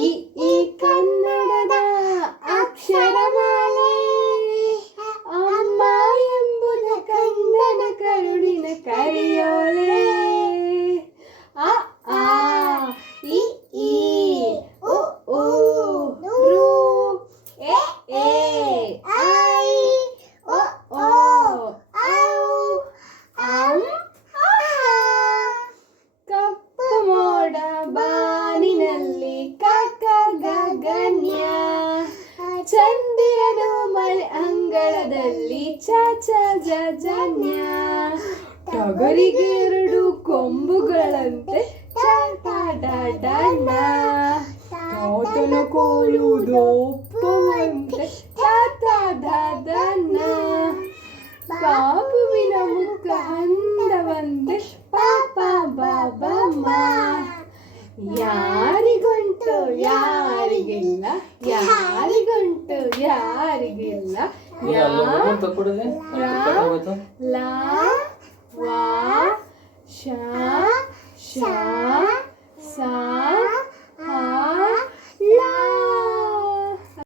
E ಈ ಕನ್ನಡದ ಅಕ್ಷರಮಾಲೆ ಅಮ್ಮ ಎಂಬುದ ಕಂದನ ಕರುಳಿನ ಕರೆಯೋಲೆ ಅ ಆ ಇ ಈ ಉ ಊ ರು ಎ ಏ ಐ ಒ ಓ ಔ ಅಂ ಕಪ್ಪು ಮೋಡ ಬಾನಿನಲ್ಲಿ ಕಕ್ಕ ಗಗನ್ಯ ಚಂದಿರನು ಮಳೆ ಅಂಗಳದಲ್ಲಿ ಚಾಚ ಜಜನ್ಯ ಟಗರಿಗೆ ಎರಡು ಕೊಂಬುಗಳಂತೆ ಚಾಟಾಡನ ತೋಟನ ಕೋಲು ದೋಪುವಂತೆ ಚಾತಾದನ ಬಾಬುವಿನ ಮುಖ ಅಂದವಂತೆ ಪಾಪ ಬಾಬಮ್ಮ ಯಾರಿಗುಂಟು ಯಾರಿಗಿಲ್ಲ ಯಾರಿಗುಂಟು ಯಾರಿಗಿಲ್ಲ ಲಾ ವಾ ಶಾ ಶಾ